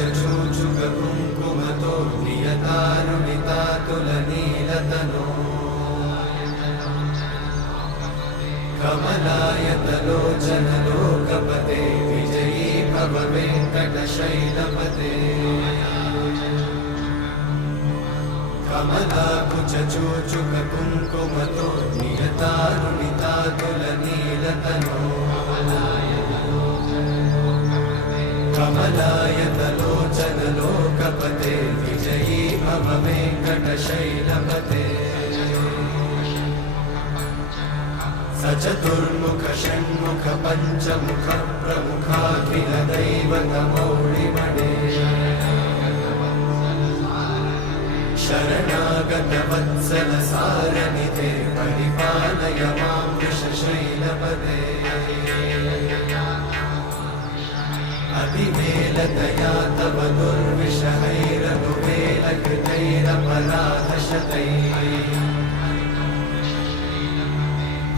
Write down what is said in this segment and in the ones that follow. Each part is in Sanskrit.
कुङ्कुमतो नियतारुणितातुलनीलतनो कमलायतलोचनलोकपते विजयी भव वेङ्कटशैलपते कमलाकुचूचुककुङ्कुमतो नियतारुणितातुलनीलतनो कमलायतलोचनलोकपते विजयी भव वेङ्कटशैलपते सचतुर्मुख षण्मुख पञ्चमुख प्रमुखाखिल दैवतमौळिमणे शरणागत वत्सल सारनिधे परिपालय मां वृषशैलपते अतिवेलतया तव दुर्विषहैरनुवेलकृतैरपराधशतैः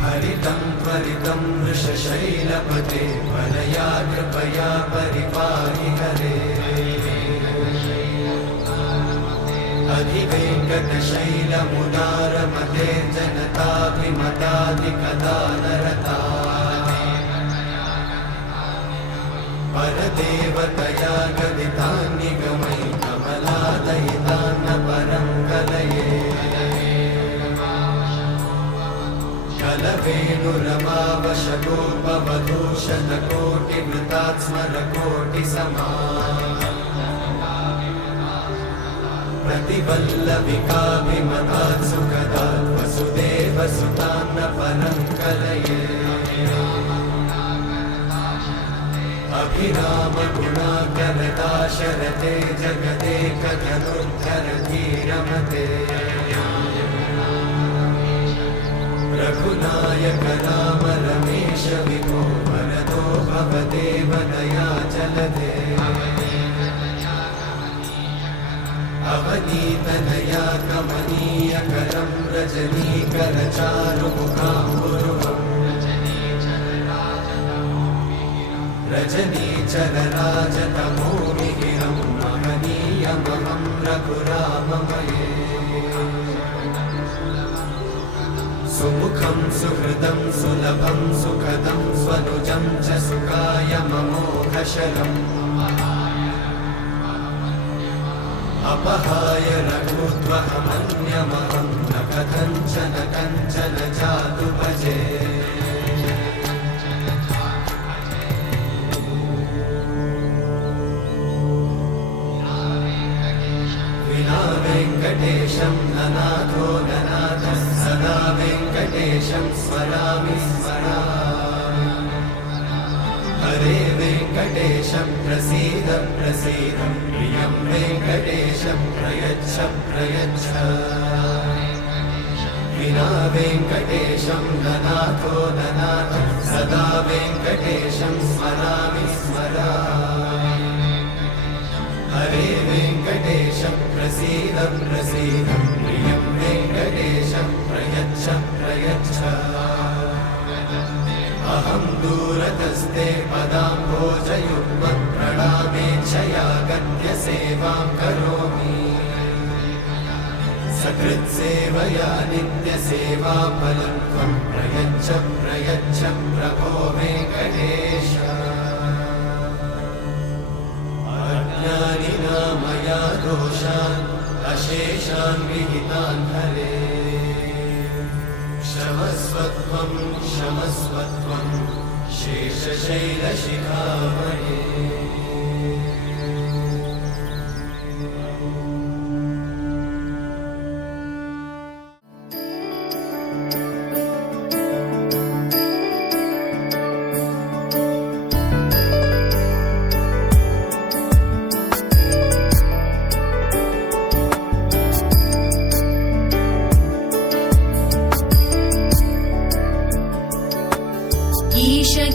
हरितं त्वरितं वृषशैलपते वरया कृपया परिपाहि हरे अधिवेङ्कटशैलमुदारमते जनताभिमताधिकदानरता परदेवतया गदितान्निगमै कमलादयितान्न परं कलये कलवेणुरमावशतोपवधूषणकोटिवृतात्स्मरकोटिसमा प्रतिवल्लविकाभिमतात् सुखदात् वसुदेवसुतान्न परं कलये अभिरामगुणाकरदाशरथे जगदेकधनुर्धरधीरमते रघुनायक राम रमेश विभो वरदो भवदेव दयाचलधे अवनीतनया कमनीयकरं रजनीकरचारुमुखाम्बुरुहम् रजनीचरराजतमोमिहिरं महनीयमहं रघुराममये सुमुखं सुहृदं सुलभं सुखदं स्वनुजं च सुखायममोघशरम् अपहाय रघुत्वहमन्यमहं न कथञ्चन कञ्चन जातु भजे विना वेङ्कटेशं ननाथो ननाथः सदा वेङ्कटेशं स्मरामि स्मरामि हरे वेङ्कटेशं प्रसीद प्रसीद प्रियं वेङ्कटेशं प्रयच्छ प्रयच्छ विना वेङ्कटेशं ननाथो ननाथः सदा वेङ्कटेशं स्मरामि स्मरामि हरे वेङ्कटेशं प्रसीद प्रसीद प्रियं वेङ्कटेशं प्रयच्छ प्रयच्छ अहं दूरतस्ते पदाम्भोजयुग्मं प्रणामेच्छया गद्य सेवां करोमि सकृत्सेवया नित्यसेवाफलं त्वं प्रयच्छ प्रयच्छ प्रभो वेङ्कटेश अज्ञानिना मया दोषान् अशेषान् विहितान् हरे क्षमस्वत्वं क्षमस्वत्वं शेषशैलशिखामणे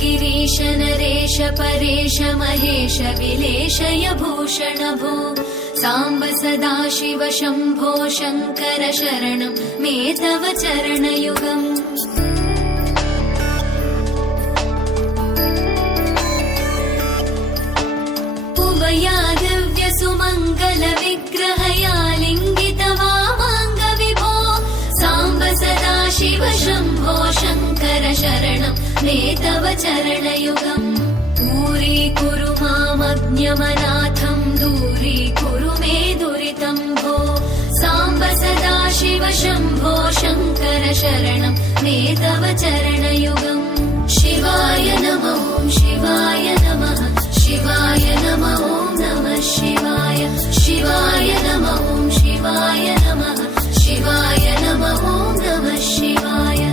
गिरीश नरेश परेश महेश विलेशय भूषण भो साम्ब सदाशिव शम्भो शङ्कर शरणं मे तव चरणयुगम् उमया दिव्य सदाशिव शम्भो शङ्कर शरणं मे तव चरणयुगम् दूरीकुरु मामज्ञमनाथं दूरीकुरु मे दुरितं भो साम्ब सदाशिव शम्भो शङ्कर शरणं मे तव चरणयुगम् शिवाय नमः शिवाय नमः शिवाय नमः नमः शिवाय शिवाय नमः शिवाय नमः शिवाय नमः नमः शिवाय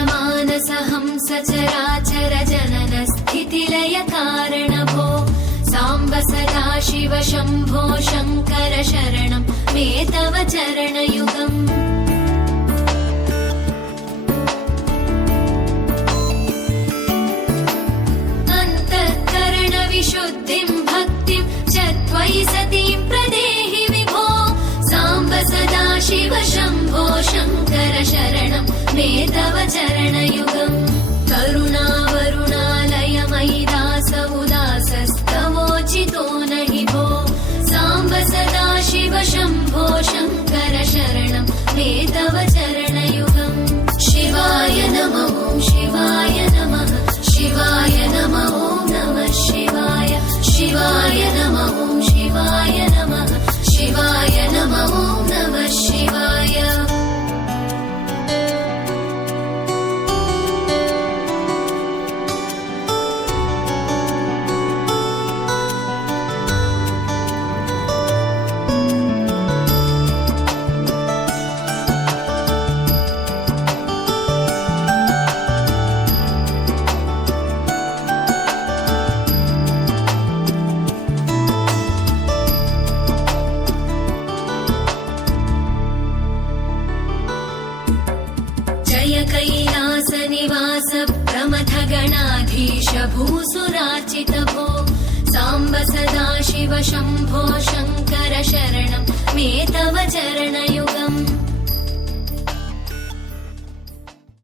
ऋषिवरमानसहंस चराचर जनन स्थितिलय कारणभो साम्ब सदाशिव शम्भो शङ्कर शरणं मे तव चरणयुगम् अन्तःकरणविशुद्धिं भक्तिं च त्वयि सतीं प्रदेहि विभो साम्ब सदाशिव शम्भो शङ्कर शरणं मे तव चरणयुगम् करुणावरुणालयमयि दास उदासस्तवोचितो नहि भो साम्ब सदाशिव शम्भो शङ्कर शरणं मे तव चरणयुगम् शिवाय नमः शिवाय नमः शिवाय नमः नमः शिवाय शिवाय नमः शिवाय नमः शिवाय नमः नमः शिवाय जय कैलासनिवास प्रमथ गणाधीश भूसुरार्चित भो साम्ब सदाशिव शम्भो शङ्कर शरणं मे तव चरणयुगम्